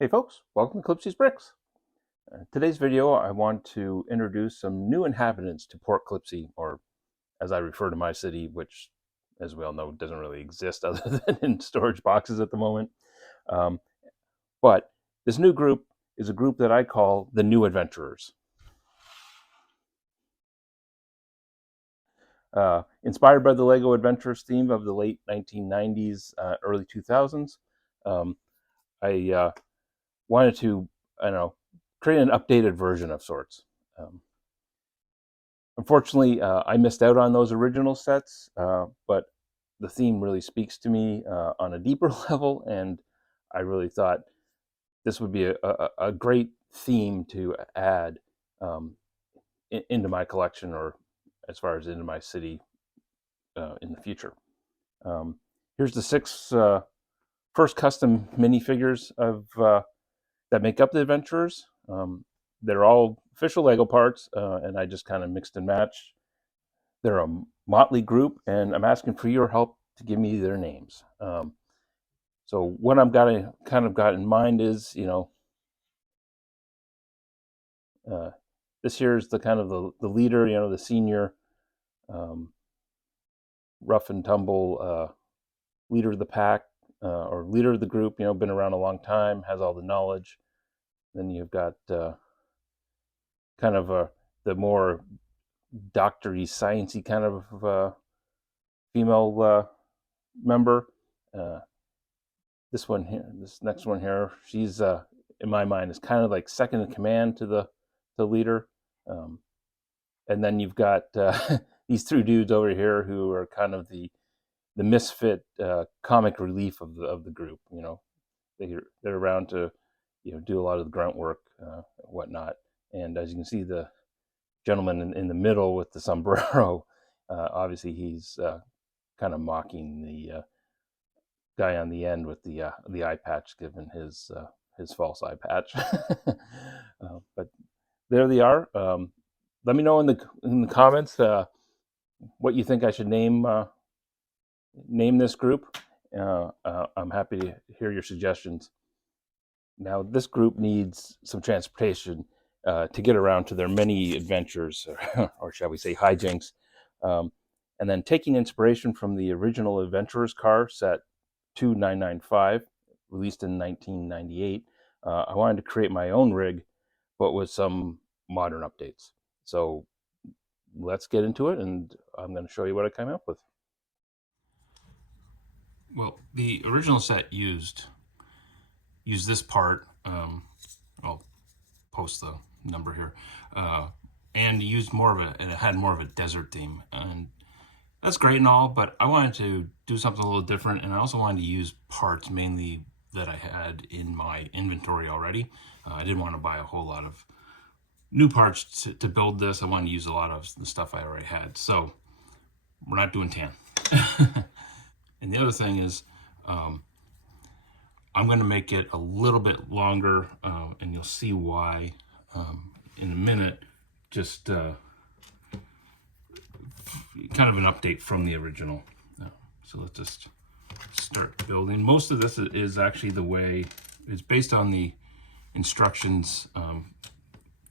Hey folks, welcome to Clipsy's Bricks. Today's video I want to introduce some new inhabitants to Port Clipsy, or as I refer to my city, which as we all know doesn't really exist other than in storage boxes at the moment. Um, but this new group is a group that I call the New Adventurers. Inspired by the Lego Adventures theme of the late 1990s, early 2000s, um, I wanted to, I don't know, create an updated version of sorts. Um, Unfortunately, I missed out on those original sets, but the theme really speaks to me on a deeper level, and I really thought this would be a great theme to add um, into my collection, or as far as into my city in the future. Um, Here's the six first custom minifigures of that make up the adventurers. They're all official Lego parts, and I just kind of mixed and matched. They're a motley group, and I'm asking for your help to give me their names. So what I've got in mind is, uh, this here is the kind of the leader, the senior, um, rough and tumble leader of the pack, or leader of the group. Been around a long time, has all the knowledge. Then you've got kind of the more doctory, sciencey kind of female member. Uh, this one here, this next one here, she's in my mind is kind of like second in command to the leader. Um, and then you've got these three dudes over here who are kind of the misfit comic relief of the group. They're around to do a lot of the grunt work, whatnot. And as you can see, the gentleman in the middle with the sombrero, obviously he's kind of mocking the guy on the end with the eye patch, given his false eye patch. But there they are. Let me know in the comments what you think I should name this group. I'm happy to hear your suggestions. Now, this group needs some transportation to get around to their many adventures, or shall we say hijinks. Um, and then taking inspiration from the original Adventurers car set 2995, released in 1998, I wanted to create my own rig, but with some modern updates. So let's get into it, and I'm going to show you what I came up with. Well, the original set used this part. I'll post the number here, and used more of and it had more of a desert theme, and that's great and all, but I wanted to do something a little different, and I also wanted to use parts mainly that I had in my inventory already. I didn't want to buy a whole lot of new parts to build this. I wanted to use a lot of the stuff I already had. So we're not doing tan. And the other thing is, I'm going to make it a little bit longer, and you'll see why in a minute. Just kind of an update from the original. So let's just start building. Most of this is actually the way it's based on the instructions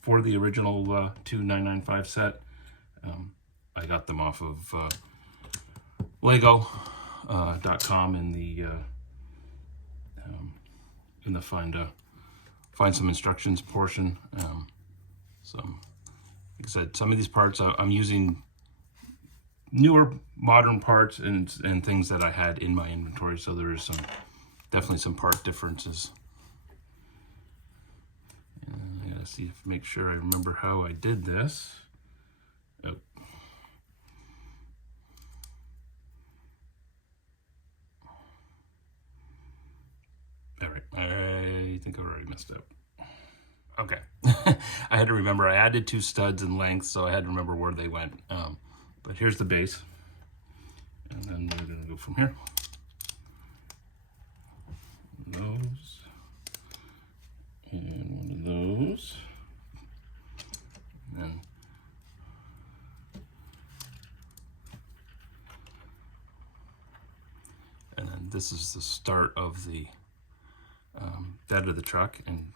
for the original 2995 set. I got them off of Lego.com in the find some instructions portion. So, like I said, some of these parts I'm using newer modern parts and things that I had in my inventory, so there is definitely some part differences. And I gotta make sure I remember how I did this. Oh. All right, I think I already messed up. Okay, I had to remember I added two studs in length, so I had to remember where they went. But here's the base, and then we're gonna go from here. Those, and one of those, and then this is the start of the bed of the truck and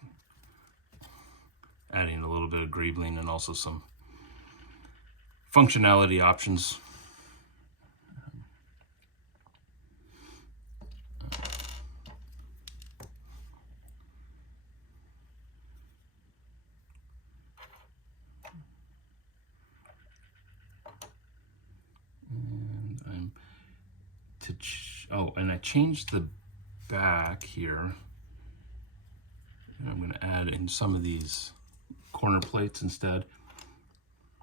adding a little bit of greebling and also some functionality options. And I changed the back here. And I'm going to add in some of these corner plates instead.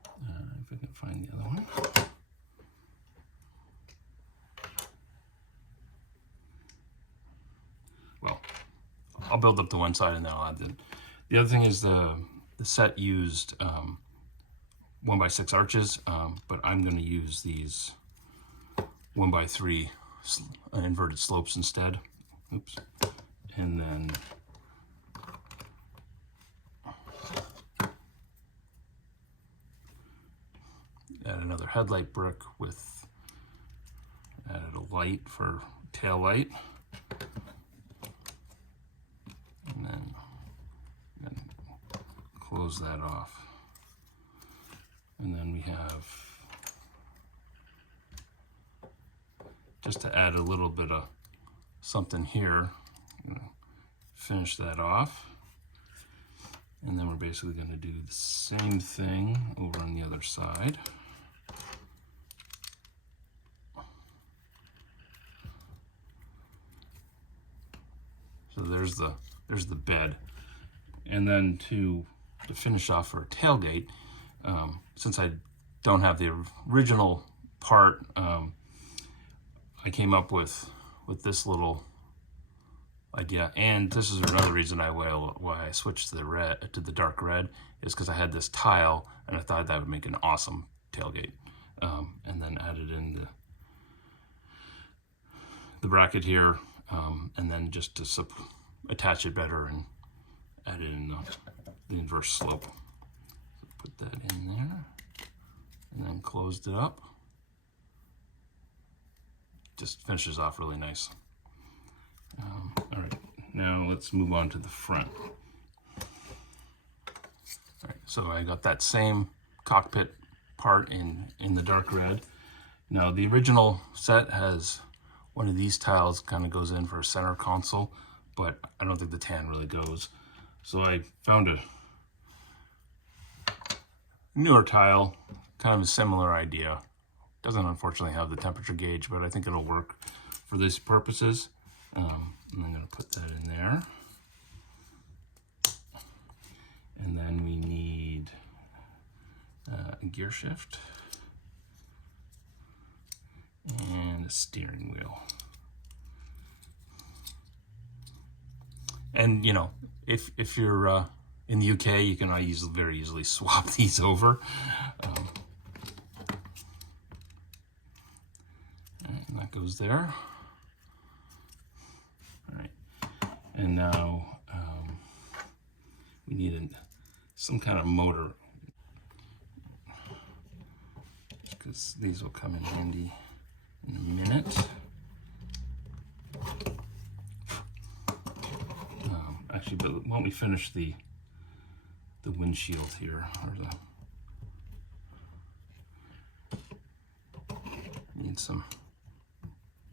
If I can find the other one. Well, I'll build up the one side and then I'll add the other thing is the set used 1x6 arches, but I'm going to use these 1x3 inverted slopes instead. Oops. And then add another headlight brick with added a light for tail light. And then close that off. And then we have, just to add a little bit of something here, finish that off. And then we're basically going to do the same thing over on the other side. So there's the bed. And then to finish off our tailgate, since I don't have the original part, I came up with this little idea, and this is another reason why I switched to the dark red, is because I had this tile and I thought that would make an awesome tailgate, and then added in the bracket here, and then just to attach it better and add in the inverse slope. So put that in there and then closed it up. Just finishes off really nice. All right, now let's move on to the front. All right, so I got that same cockpit part in the dark red. Now the original set has one of these tiles kind of goes in for a center console, but I don't think the tan really goes. So I found a newer tile, kind of a similar idea. Doesn't unfortunately have the temperature gauge, but I think it'll work for these purposes. And I'm going to put that in there. And then we need a gear shift and a steering wheel. And if you're in the UK, you can very easily swap these over. And that goes there. All right, and now we need some kind of motor, because these will come in handy in a minute. Actually, but why don't we finish the windshield here, or need some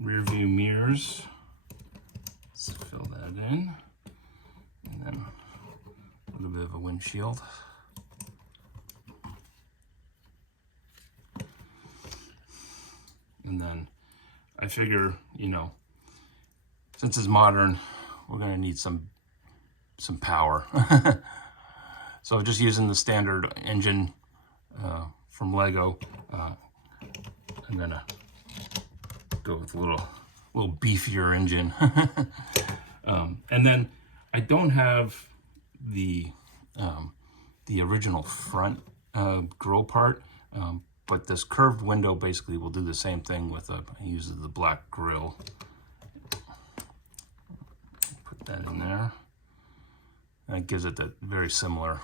rear view mirrors. Let's fill that in, and then a little bit of a windshield. And then I figure, since it's modern, we're going to need some power. So just using the standard engine from Lego, I'm gonna go with a little beefier engine. And then I don't have the original front grill part, but this curved window basically will do the same thing with I use the black grill. Put that in there. And it gives it that very similar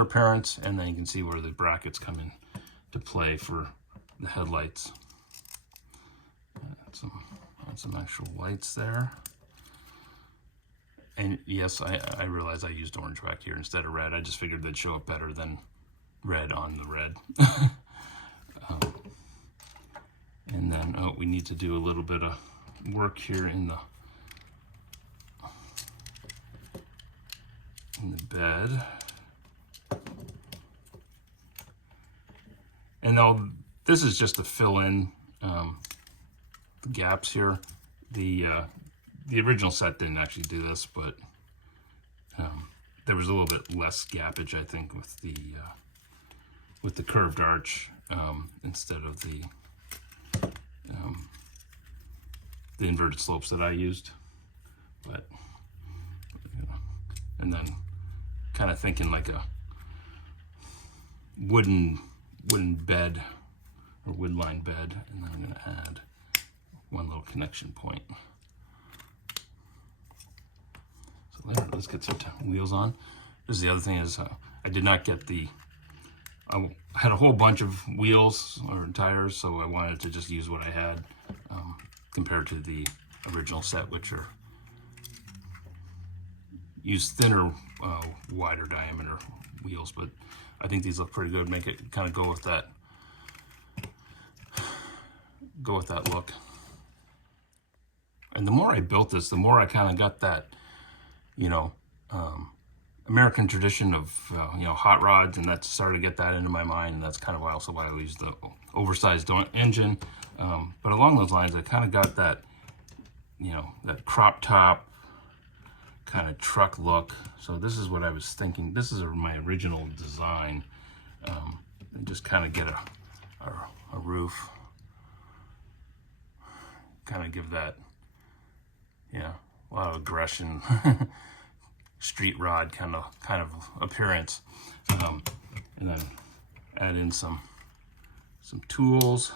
appearance, and then you can see where the brackets come in to play for the headlights. Add some actual lights there. And yes, I realize I used orange back here instead of red. I just figured they'd show up better than red on the red. And then we need to do a little bit of work here in the bed. And now this is just to fill in the gaps here. The original set didn't actually do this, but there was a little bit less gappage, I think, with the curved arch instead of the inverted slopes that I used. But and then kind of thinking like a wooden bed or wood line bed, and then I'm going to add one little connection point. So there, let's get some wheels on. This is the other thing is I did not get I had a whole bunch of wheels or tires, so I wanted to just use what I had compared to the original set, which are use thinner, wider diameter wheels. But I think these look pretty good. Make it kind of go with that look. And the more I built this, the more I kind of got that, American tradition of hot rods, and that started to get that into my mind, and that's kind of why I use the oversized engine. But along those lines, I kind of got that, that crop top kind of truck look. So this is what I was thinking. This is my original design, and just kind of get a roof, kind of give that, a lot of aggression. Street rod kind of appearance, and then add in some tools,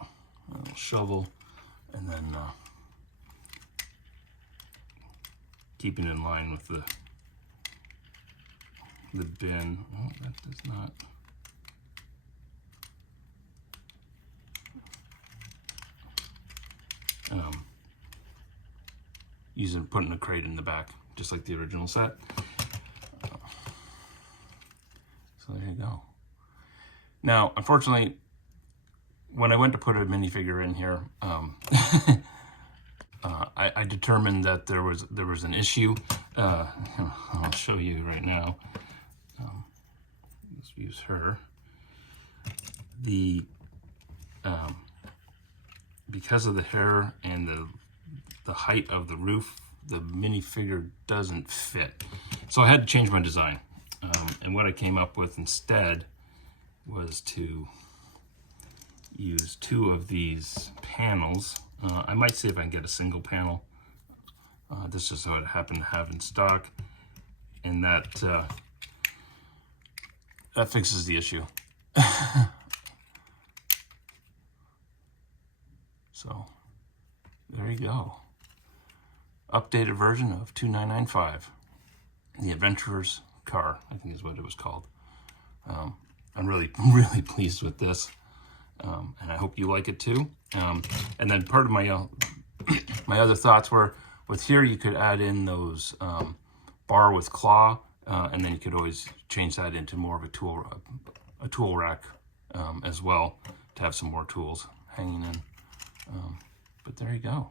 a little shovel, and then keeping in line with the bin. Oh, that does not. Putting a crate in the back, just like the original set. So there you go. Now, unfortunately, when I went to put a minifigure in here, I determined that there was an issue. I'll show you right now. Let's use her. Because of the hair and the height of the roof, the minifigure doesn't fit. So I had to change my design. And what I came up with instead was to use two of these panels. I might see if I can get a single panel. This is what I happen to have in stock. And that fixes the issue. So there you go. Updated version of 2995. The Adventurer's Car, I think is what it was called. I'm really pleased with this. And I hope you like it too. And then part of my my other thoughts were, with here you could add in those bar with claw, and then you could always change that into more of a tool rack as well, to have some more tools hanging in. But there you go.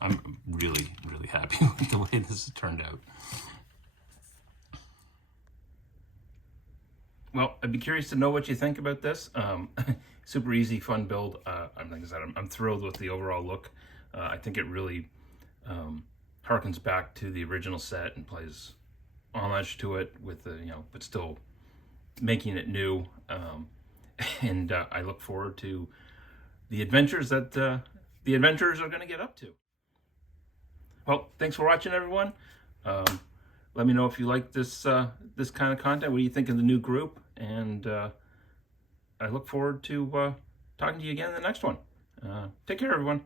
I'm really happy with the way this has turned out. Well, I'd be curious to know what you think about this. Super easy, fun build. Like I said, I'm thrilled with the overall look. I think it really harkens back to the original set and plays homage to it with the, but still making it new. And I look forward to the adventures that the adventurers are going to get up to. Well, thanks for watching, everyone. Let me know if you like this this kind of content. What do you think of the new group? And I look forward to talking to you again in the next one. Take care, everyone.